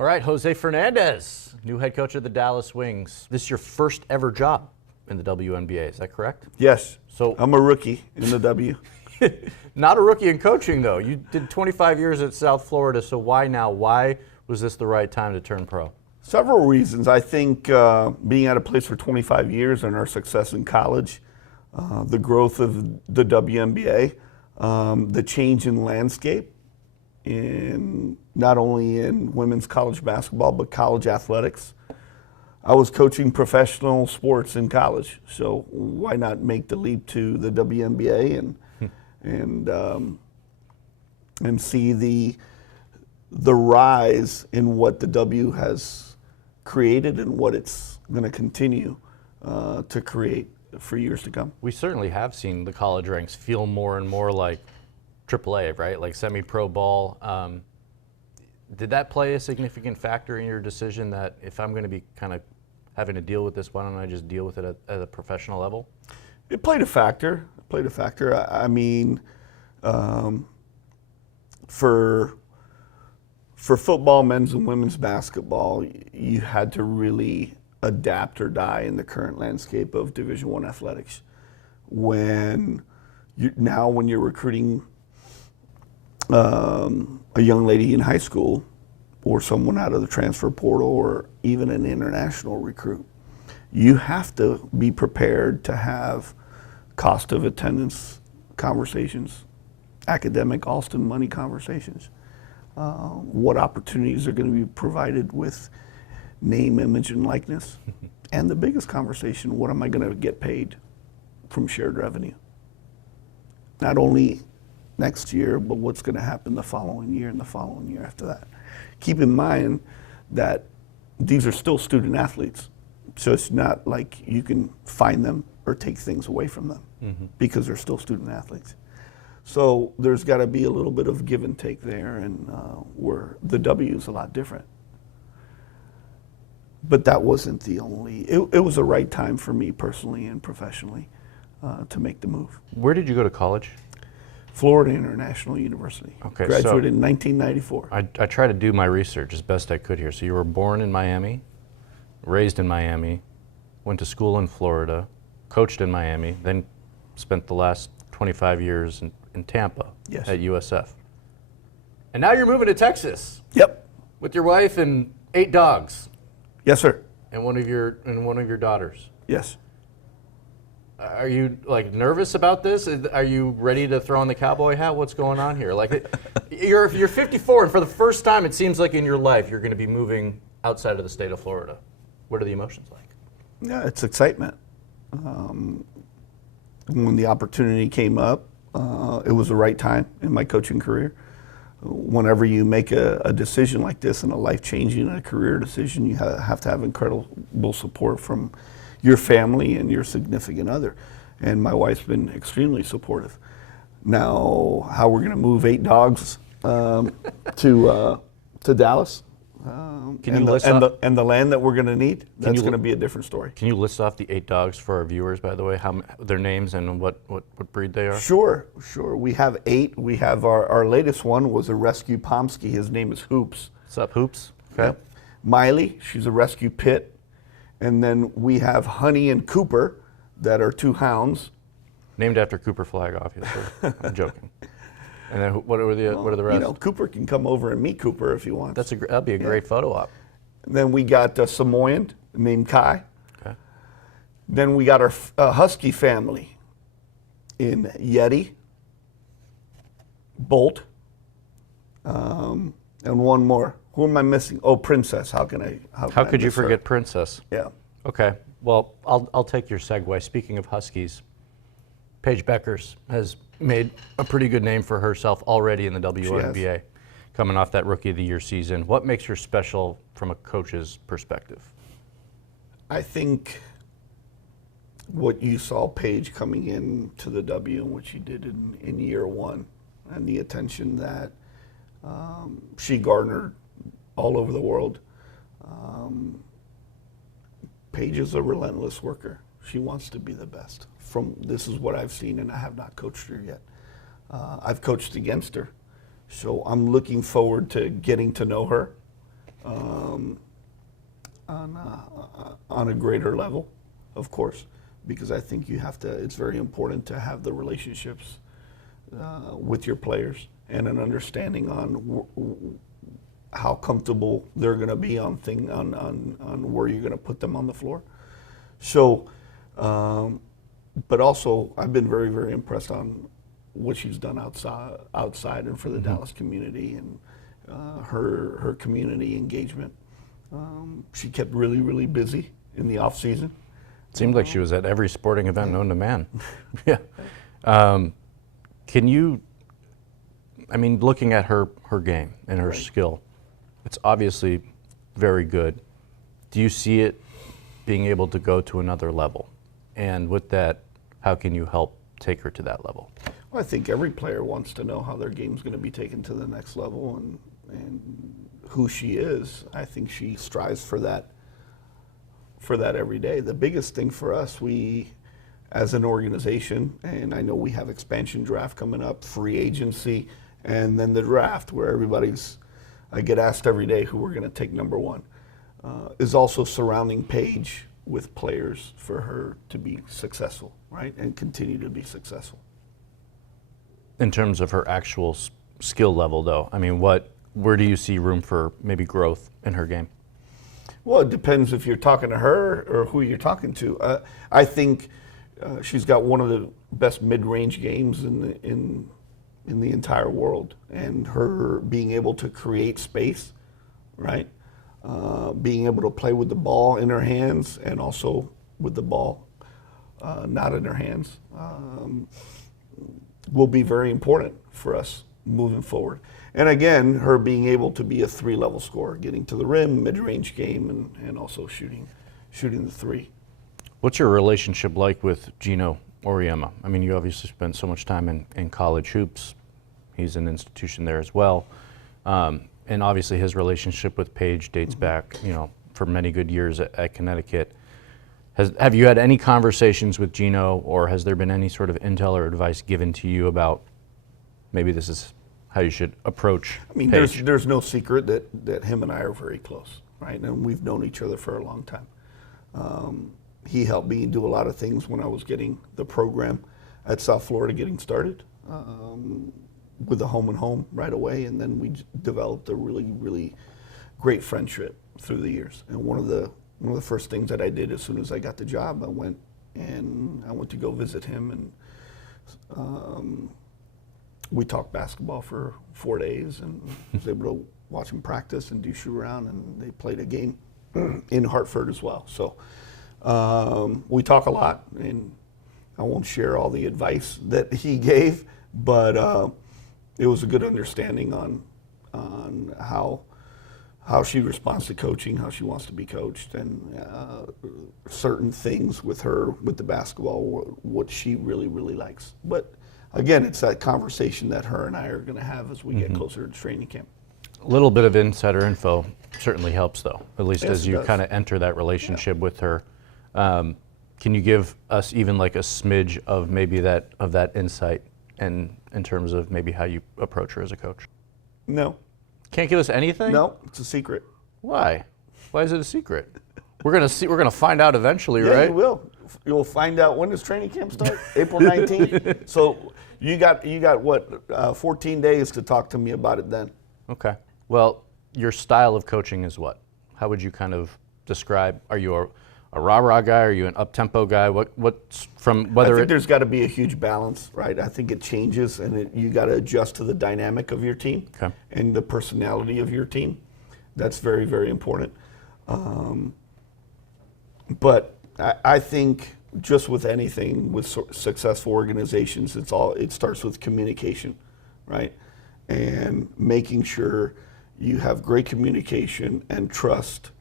All right, Jose Fernandez, new head coach of the Dallas Wings. This is your first ever job in the WNBA, is that correct? Yes. So I'm a rookie in the W. Not a rookie in coaching, though. You did 25 years at South Florida, so why now? Why was this the right time to turn pro? Several reasons. I think being at a place for 25 years and our success in college, the growth of the WNBA, the change in landscape, in not only in women's college basketball, but college athletics. I was coaching professional sports in college, so why not make the leap to the WNBA and see the rise in what the W has created and what it's going to continue to create for years to come. We certainly have seen the college ranks feel more and more like AAA, right? Like semi-pro ball. Did that play a significant factor in your decision that if I'm going to be kind of having to deal with this, why don't I just deal with it at a professional level? It played a factor. I mean, for football, men's and women's basketball, you had to really adapt or die in the current landscape of Division I athletics. When you're recruiting a young lady in high school or someone out of the transfer portal or even an international recruit, you have to be prepared to have cost of attendance conversations, academic Alston money conversations. What opportunities are going to be provided with name, image, and likeness? And the biggest conversation, what am I going to get paid from shared revenue? Not only next year, but what's going to happen the following year and the following year after that. Keep in mind that these are still student athletes, so it's not like you can find them or take things away from them because they're still student athletes. So there's got to be a little bit of give and take there, and where the W is a lot different. But that wasn't the only, it was the right time for me personally and professionally to make the move. Where did you go to college? Florida International University. Okay, graduated in 1994. I tried to do my research as best I could here. So you were born in Miami, raised in Miami, went to school in Florida, coached in Miami, then spent the last 25 years in Tampa at USF. And now you're moving to Texas. Yep. With your wife and 8 dogs. Yes, sir. And one of your daughters. Yes. Are you like nervous about this? Are you ready to throw on the cowboy hat? What's going on here? Like, you're 54, and for the first time, it seems like in your life, you're going to be moving outside of the state of Florida. What are the emotions like? Yeah, it's excitement. When the opportunity came up, it was the right time in my coaching career. Whenever you make a decision like this and a life-changing and a career decision, you have to have incredible support from your family and your significant other. And my wife's been extremely supportive. Now, how we're going to move 8 dogs to Dallas and the land that we're going to need, that's going to be a different story. Can you list off the 8 dogs for our viewers, by the way, how their names and what breed they are? Sure. We have 8. We have our latest one was a rescue Pomsky. His name is Hoops. What's up, Hoops? Okay. Yep. Miley, she's a rescue Pit. And then we have Honey and Cooper that are 2 hounds. Named after Cooper Flag, obviously. I'm joking. And then what are the rest? You know, Cooper can come over and meet Cooper if he wants. That'd be a great photo op. And then we got a Samoyed named Kai. Okay. Then we got our Husky family in Yeti, Bolt, and one more. Who am I missing? Oh, Princess. How could you forget Princess? Yeah. Okay. Well, I'll take your segue. Speaking of Huskies, Paige Bueckers has made a pretty good name for herself already in the WNBA, coming off that Rookie of the Year season. What makes her special from a coach's perspective? I think what you saw Paige coming into the W and what she did in year 1 and the attention that she garnered all over the world. Paige is a relentless worker. She wants to be the best. This is what I've seen, and I have not coached her yet. I've coached against her, so I'm looking forward to getting to know her on a greater level, of course, because I think you have to. It's very important to have the relationships with your players and an understanding on how comfortable they're going to be on where you're going to put them on the floor. So, but also I've been very, very impressed on what she's done outside and for the Dallas community and her community engagement. She kept really, really busy in the off season. Seemed like she was at every sporting event known to man. Yeah. Can you, I mean, looking at her game and her skill, it's obviously very good. Do you see it being able to go to another level? And with that, how can you help take her to that level? Well, I think every player wants to know how their game's going to be taken to the next level and who she is. I think she strives for that every day. The biggest thing for us, we as an organization, and I know we have expansion draft coming up, free agency, and then the draft where I get asked every day who we're going to take number one, is also surrounding Paige with players for her to be successful, right, and continue to be successful. In terms of her actual skill level, though, I mean, where do you see room for maybe growth in her game? Well, it depends if you're talking to her or who you're talking to. I think she's got one of the best mid-range games in the entire world, and her being able to create space, right? Being able to play with the ball in her hands and also with the ball not in her hands will be very important for us moving forward. And again, her being able to be a three-level scorer, getting to the rim, mid-range game, and also shooting the three. What's your relationship like with Geno Auriemma? I mean, you obviously spent so much time in college hoops. He's an institution there as well. And obviously his relationship with Paige dates back, for many good years at Connecticut. Have you had any conversations with Geno, or has there been any sort of intel or advice given to you about maybe this is how you should approach Paige? There's no secret that him and I are very close, right? And we've known each other for a long time. He helped me do a lot of things when I was getting the program at South Florida getting started with the home and home right away, and then we developed a really, really great friendship through the years. And one of the first things that I did as soon as I got the job, I went to go visit him, and we talked basketball for 4 days, and was able to watch him practice and do shoot around, and they played a game in Hartford as well. So we talk a lot, and I won't share all the advice that he gave, but it was a good understanding on how she responds to coaching, how she wants to be coached, and certain things with the basketball, what she really, really likes. But again, it's that conversation that her and I are going to have as we get closer to training camp. A little bit of insider info certainly helps, though, at least Yes, as you kind of enter that relationship with her. Can you give us even like a smidge of maybe that insight and in terms of maybe how you approach her as a coach? No. Can't give us anything? No, it's a secret. Why? Why is it a secret? We're gonna find out eventually, Yeah, right? you will. You'll find out. When does training camp start? April 19th. So you got what, 14 days to talk to me about it then. Okay. Well, your style of coaching is what? How would you kind of describe? Are you a rah-rah guy? Are you an up-tempo guy? What's from whether I think there's got to be a huge balance, right? I think it changes, and you got to adjust to the dynamic of your team and the personality of your team. That's very, very important. But I think just with anything, with successful organizations, it starts with communication, right? And making sure you have great communication and trust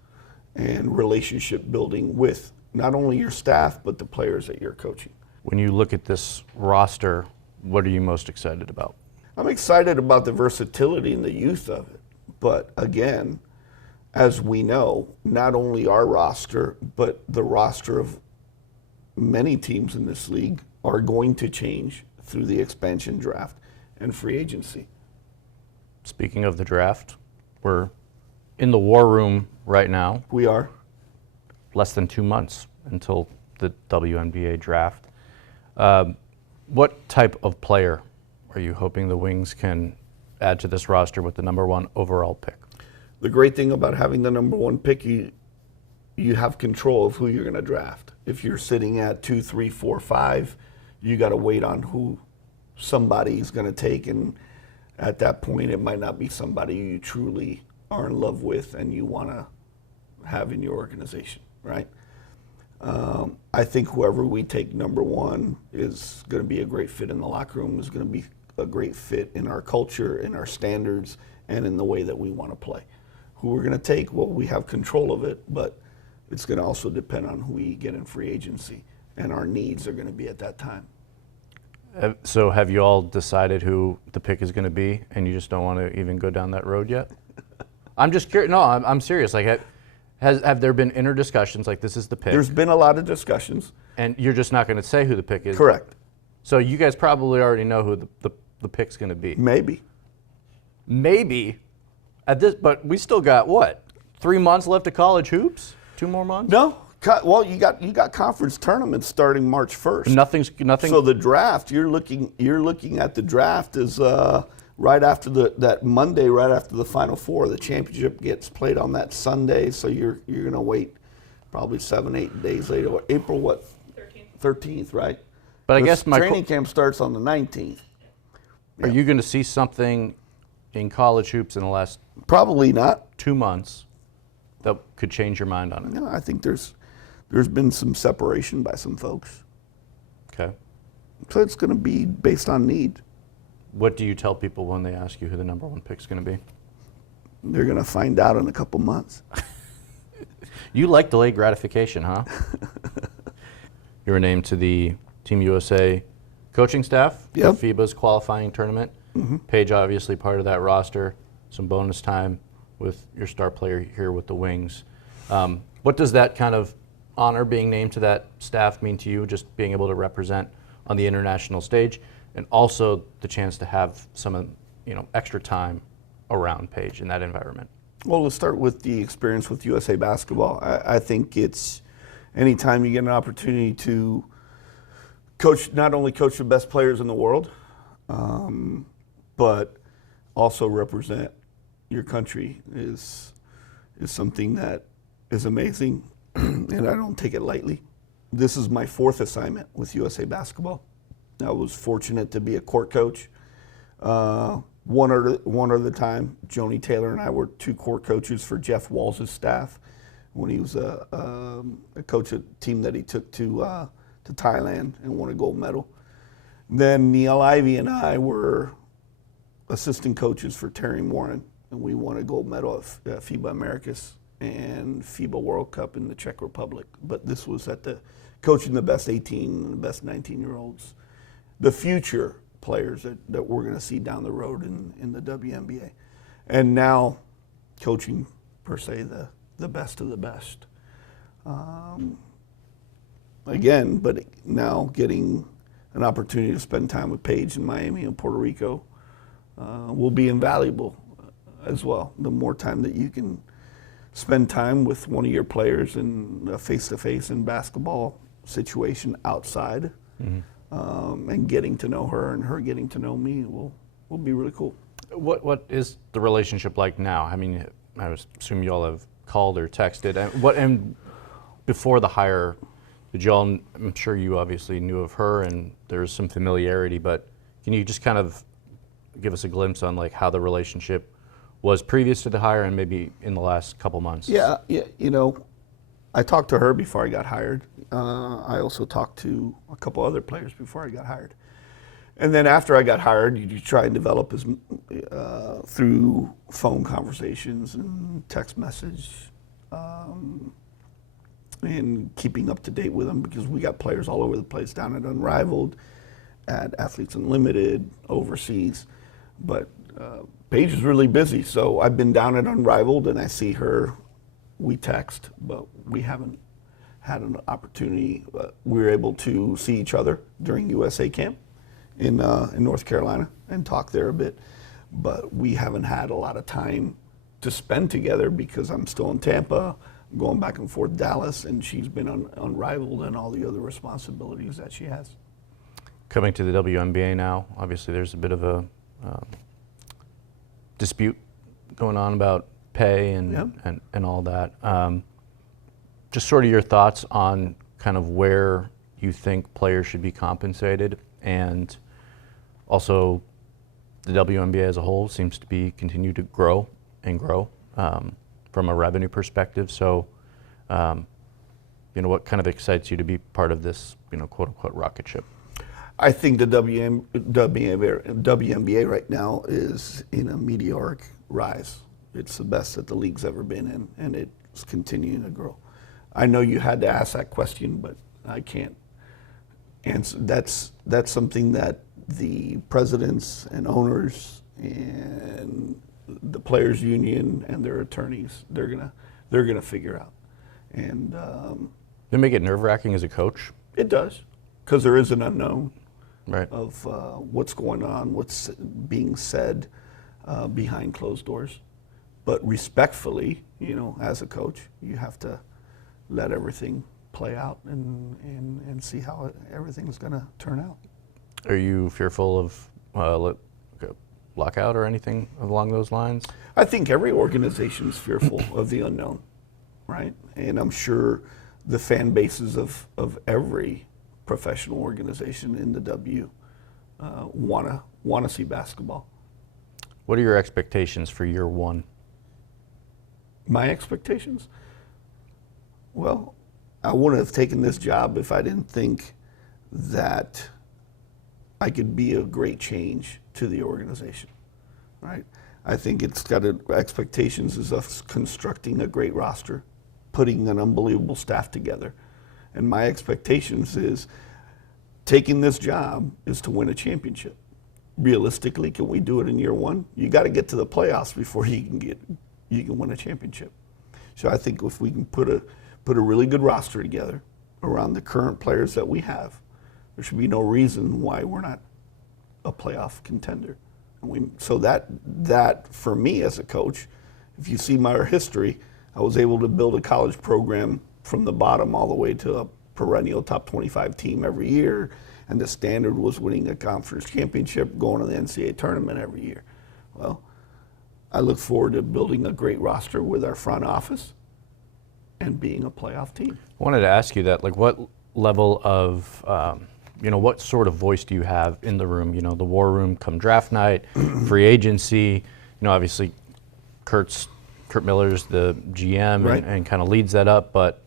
and relationship building with not only your staff, but the players that you're coaching. When you look at this roster, what are you most excited about? I'm excited about the versatility and the youth of it. But again, as we know, not only our roster, but the roster of many teams in this league are going to change through the expansion draft and free agency. Speaking of the draft, we're in the war room right now. We are. Less than 2 months until the WNBA draft. What type of player are you hoping the Wings can add to this roster with the #1 overall pick? The great thing about having the #1 pick, you have control of who you're going to draft. If you're sitting at 2, 3, 4, 5, you got to wait on who somebody's going to take, and at that point, it might not be somebody you truly are in love with and you want to have in your organization, right? I think whoever we take #1 is going to be a great fit in the locker room, is going to be a great fit in our culture, in our standards, and in the way that we want to play. Who we're going to take, well, we have control of it, but it's going to also depend on who we get in free agency, and our needs are going to be at that time. So have you all decided who the pick is going to be, and you just don't want to even go down that road yet? I'm just curious. No, I'm serious. Like, have there been inner discussions like this is the pick? There's been a lot of discussions. And you're just not going to say who the pick is? Correct. So you guys probably already know who the pick's going to be. Maybe. Maybe. But we still got, what, 3 months left of college hoops? 2 more months? No. Well, you got conference tournaments starting March 1st. Nothing. So the draft, you're looking at the draft is right after that Monday, right after the Final Four. The championship gets played on that Sunday, so you're going to wait probably 7-8 days later. April what? 13th, right? But I guess my training camp starts on the 19th. Are you going to see something in college hoops in the last Probably not. 2 months that could change your mind on it? No, I think there's been some separation by some folks. Okay. So it's going to be based on need. What do you tell people when they ask you who the #1 pick is going to be? They're going to find out in a couple months. You like delayed gratification, huh? You were named to the Team USA coaching staff Yep. for FIBA's qualifying tournament. Mm-hmm. Paige, obviously part of that roster. Some bonus time with your star player here with the Wings. What does that kind of honor, being named to that staff, mean to you? Just being able to represent on the international stage, and also the chance to have some, extra time around Paige in that environment. Well, let's start with the experience with USA Basketball. I think it's anytime you get an opportunity to not only coach the best players in the world, but also represent your country is something that is amazing, and I don't take it lightly. This is my 4th assignment with USA Basketball. I was fortunate to be a court coach. One other time, Joni Taylor and I were 2 court coaches for Jeff Walls' staff when he was a coach of a team that he took to Thailand and won a gold medal. Then Neil Ivey and I were assistant coaches for Terry Morin, and we won a gold medal at FIBA Americas and FIBA World Cup in the Czech Republic. But this was at coaching the best 18 and the best 19-year-olds, the future players that we're going to see down the road in the WNBA. And now coaching, per se, the best of the best. Again, but now getting an opportunity to spend time with Paige in Miami and Puerto Rico will be invaluable as well. The more time that you can spend time with one of your players in a face-to-face in basketball situation outside, and getting to know her and her getting to know me will be really cool. What is the relationship like now? I mean, I assume you all have called or texted. And before the hire, did you all? I'm sure you obviously knew of her, and there's some familiarity. But can you just kind of give us a glimpse on like how the relationship was previous to the hire and maybe in the last couple months? Yeah. I talked to her before I got hired. I also talked to a couple other players before I got hired. And then after I got hired, you try and develop through phone conversations and text message, and keeping up to date with them, because we got players all over the place down at Unrivaled, at Athletes Unlimited, overseas. But Paige is really busy, so I've been down at Unrivaled and I see her. We text, but we haven't had an opportunity. We were able to see each other during USA camp in North Carolina and talk there a bit, but we haven't had a lot of time to spend together because I'm still in Tampa, I'm going back and forth Dallas, and she's been unrivaled in all the other responsibilities that she has. Coming to the WNBA now, obviously there's a bit of a dispute going on about pay and all that. Just sort of your thoughts on kind of where you think players should be compensated, and also the WNBA as a whole seems to be continue to grow and grow from a revenue perspective. So, what kind of excites you to be part of this, quote unquote rocket ship? I think the WNBA right now is in a meteoric rise. It's the best that the league's ever been in, and it's continuing to grow. I know you had to ask that question, but I can't answer. That's something that the presidents and owners and the players union and their attorneys, they're gonna figure out. And Does it make it nerve-wracking as a coach? it does, because there is an unknown Right. of what's going on, what's being said behind closed doors. But respectfully, as a coach, you have to let everything play out and see how everything's going to turn out. Are you fearful of lockout or anything along those lines? I think every organization is fearful of the unknown, right? And I'm sure the fan bases of every professional organization in the W want to see basketball. What are your expectations for year one? My expectations? Well, I wouldn't have taken this job if I didn't think that I could be a great change to the organization, right? I think it's got expectations is us constructing a great roster, putting an unbelievable staff together. And my expectations is taking this job is to win a championship. Realistically, can we do it in year one? You got to get to the playoffs before you can win a championship. So I think if we can put a really good roster together around the current players that we have, there should be no reason why we're not a playoff contender. So that for me as a coach, if you see my history, I was able to build a college program from the bottom all the way to a perennial top 25 team every year, and the standard was winning a conference championship, going to the NCAA tournament every year. Well, I look forward to building a great roster with our front office and being a playoff team. I wanted to ask you that, like, what level of, what sort of voice do you have in the room? The war room come draft night, free agency. Obviously, Kurt Miller's the GM Right. and kind of leads that up, but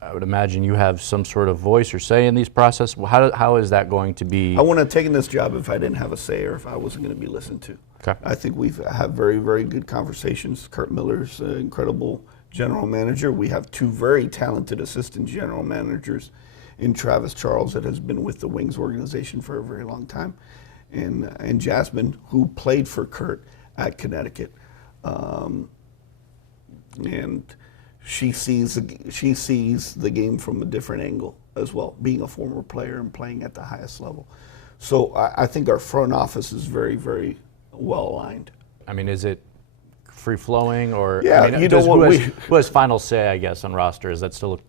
I would imagine you have some sort of voice or say in these processes. How is that going to be? I wouldn't have taken this job if I didn't have a say or if I wasn't going to be listened to. Okay. I think we've had very, very good conversations. Kurt Miller's an incredible general manager. We have two very talented assistant general managers in Travis Charles that has been with the Wings organization for a very long time, and Jasmine, who played for Kurt at Connecticut. And she sees the game from a different angle as well, being a former player and playing at the highest level. So I think our front office is very, very well aligned. I mean, is it free flowing or? Yeah, I mean, who has final say, I guess, on roster? Is that still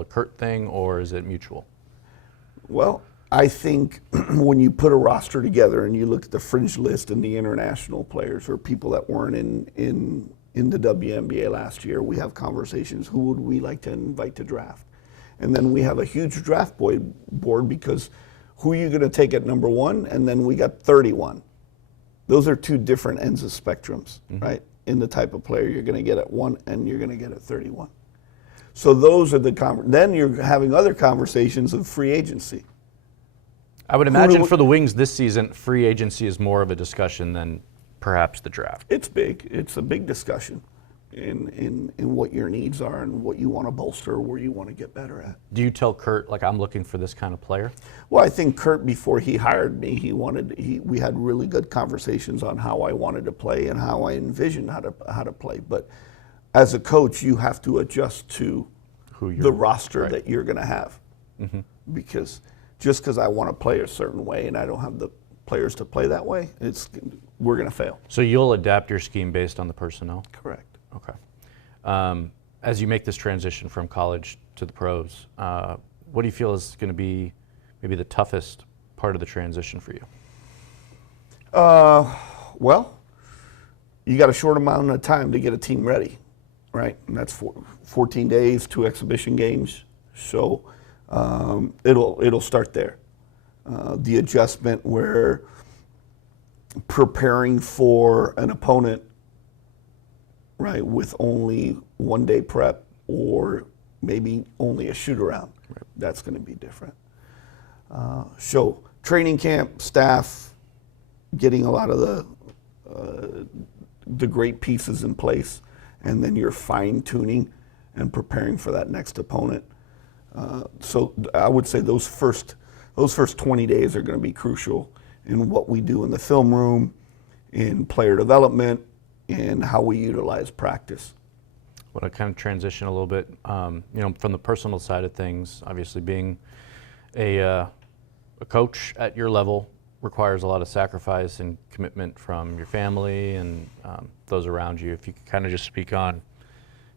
a Kurt thing, or is it mutual? Well, I think when you put a roster together and you look at the fringe list and the international players or people that weren't in the WNBA last year, we have conversations. Who would we like to invite to draft? And then we have a huge draft board because who are you going to take at number one? And then we got 31. Those are two different ends of spectrums, right? In the type of player you're going to get at 1 and you're going to get at 31. So those are then you're having other conversations of free agency. I would imagine for the Wings this season, free agency is more of a discussion than perhaps the draft. It's big. It's a big discussion in what your needs are and what you want to bolster or where you want to get better at. Do you tell Kurt, like, I'm looking for this kind of player? Well, I think Kurt, before he hired me, we had really good conversations on how I wanted to play and how I envisioned how to play. But as a coach, you have to adjust to the roster that you're going to have. Because just because I want to play a certain way and I don't have the players to play that way, we're going to fail. So you'll adapt your scheme based on the personnel? Correct. Okay. As you make this transition from college to the pros, what do you feel is going to be maybe the toughest part of the transition for you? Well, you got a short amount of time to get a team ready, right? And that's 14 days, 2 exhibition games. So it'll start there. The adjustment where preparing for an opponent, right, with only 1 day prep or maybe only a shoot around, right, that's going to be different. So training camp, staff, getting a lot of the great pieces in place, and then you're fine tuning and preparing for that next opponent. So I would say those first 20 days are going to be crucial in what we do in the film room, in player development, and how we utilize practice. I want to kind of transition a little bit, from the personal side of things. Obviously, being a coach at your level requires a lot of sacrifice and commitment from your family and those around you. If you could kind of just speak on,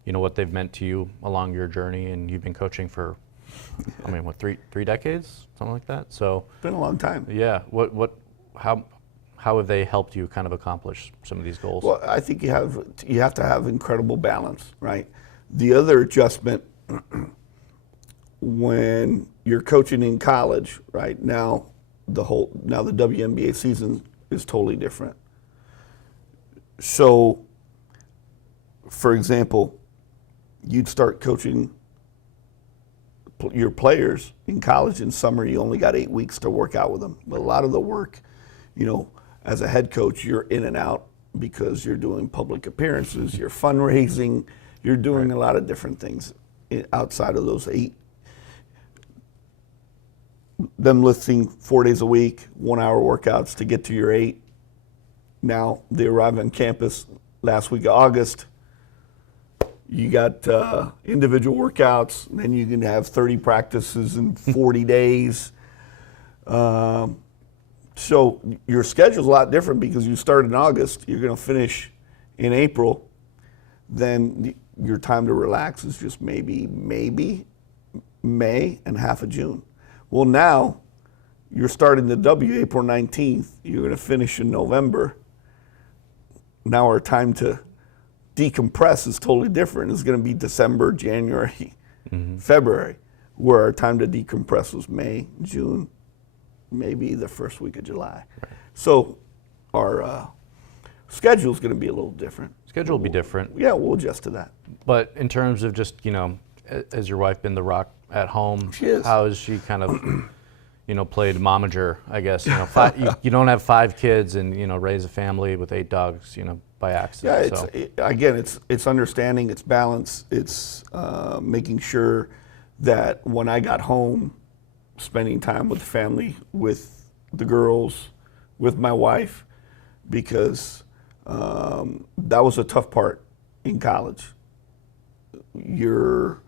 what they've meant to you along your journey, and you've been coaching for, three decades, something like that. So It's been a long time. yeah, how have they helped you kind of accomplish some of these goals? Well, I think you have to have incredible balance, right? The other adjustment when you're coaching in college, right now the WNBA season is totally different. So, for example, you'd start coaching your players in college in summer. You only got 8 weeks to work out with them. But a lot of the work, as a head coach, you're in and out because you're doing public appearances, you're fundraising, you're doing a lot of different things outside of those 8. Them lifting 4 days a week, 1 hour workouts to get to your 8. Now they arrive on campus last week of August. You got individual workouts, and then you can have 30 practices in 40 days. So your schedule's a lot different because you start in August, you're going to finish in April. Then your time to relax is just maybe May and half of June. Well, now you're starting the W April 19th. You're going to finish in November. Now our time to decompress is totally different. It's going to be December, January, February, where our time to decompress was May, June, maybe the first week of July. Right. So our schedule is going to be a little different. Schedule will be different. Yeah, we'll adjust to that. But in terms of just, has your wife been the rock at home? She is. How has she kind of, played momager, I guess? You don't have 5 kids and, raise a family with 8 dogs, by accident. Yeah, it's understanding, it's balance, it's making sure that when I got home, spending time with the family, with the girls, with my wife, because that was a tough part in college. The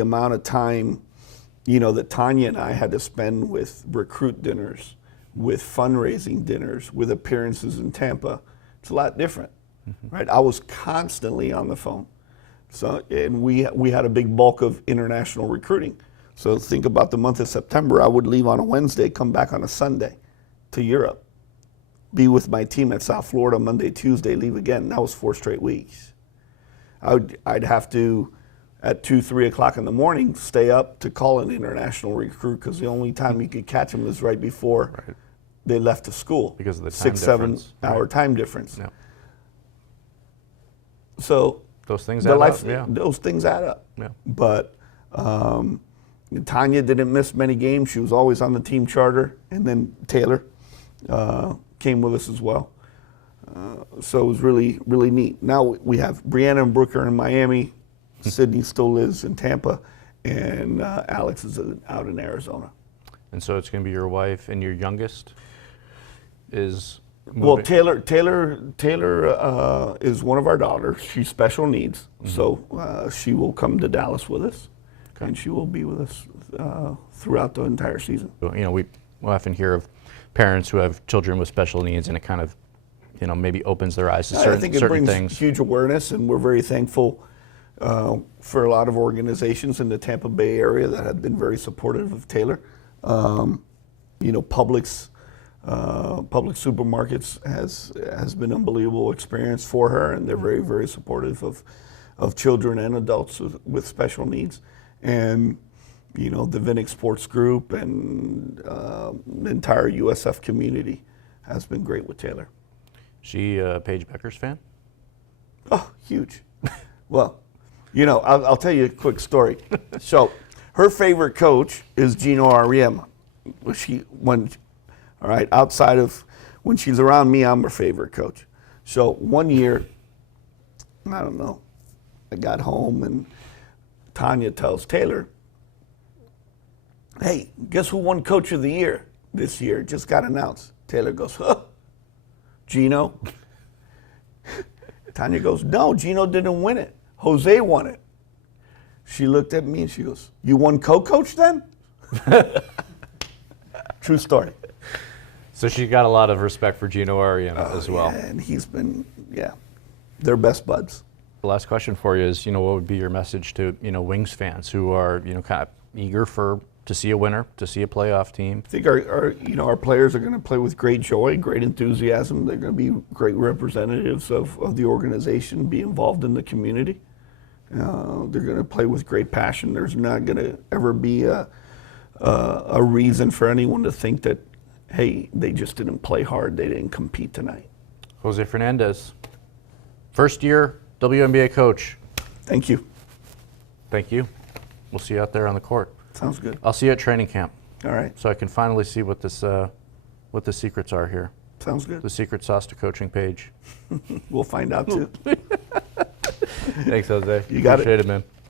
amount of time, that Tanya and I had to spend with recruit dinners, with fundraising dinners, with appearances in Tampa, it's a lot different, right? I was constantly on the phone. So, and we had a big bulk of international recruiting. So think about the month of September. I would leave on a Wednesday, come back on a Sunday to Europe, be with my team at South Florida Monday, Tuesday, leave again. That was 4 straight weeks. I'd have to, at 2, 3 o'clock in the morning, stay up to call an international recruit because the only time you could catch them is right before they left to school. Because of the 6, 7 hour time difference. Yeah. So those things add up. Yeah. Those things add up. Yeah. But Tanya didn't miss many games. She was always on the team charter. And then Taylor came with us as well. So it was really, really neat. Now we have Brianna and Brooke are in Miami. Sydney still lives in Tampa. And Alex is out in Arizona. And so it's going to be your wife and your youngest is moving. Well, Taylor is one of our daughters. She's special needs. So she will come to Dallas with us. And she will be with us throughout the entire season. We often hear of parents who have children with special needs, and it kind of, maybe opens their eyes to I certain, think it certain brings things. huge awareness, and we're very thankful for a lot of organizations in the Tampa Bay area that have been very supportive of Taylor. Publix supermarkets has been an unbelievable experience for her, and they're very, very supportive of children and adults with special needs. And the Vinnick Sports Group and the entire USF community has been great with Taylor. She a Paige Bueckers fan? Oh, huge. Well, I'll tell you a quick story. So, her favorite coach is Geno. All right, outside of when she's around me, I'm her favorite coach. So one year, I don't know, I got home and Tanya tells Taylor, "Hey, guess who won Coach of the Year this year? Just got announced." Taylor goes, "Huh, Geno?" Tanya goes, "No, Geno didn't win it. Jose won it." She looked at me and she goes, "You won co-coach then?" True story. So she got a lot of respect for Geno Ariema as well. Yeah, and he's been, they're best buds. The last question for you is, what would be your message to, Wings fans who are, kind of eager to see a winner, to see a playoff team? I think our players are going to play with great joy, great enthusiasm. They're going to be great representatives of the organization, be involved in the community. They're going to play with great passion. There's not going to ever be a reason for anyone to think that, hey, they just didn't play hard, they didn't compete tonight. Jose Fernandez, first year WNBA coach. Thank you. Thank you. We'll see you out there on the court. Sounds good. I'll see you at training camp. All right. So I can finally see what the secrets are here. Sounds good. The secret sauce to coaching Paige. We'll find out too. Thanks, Jose. You got it. Appreciate it, man.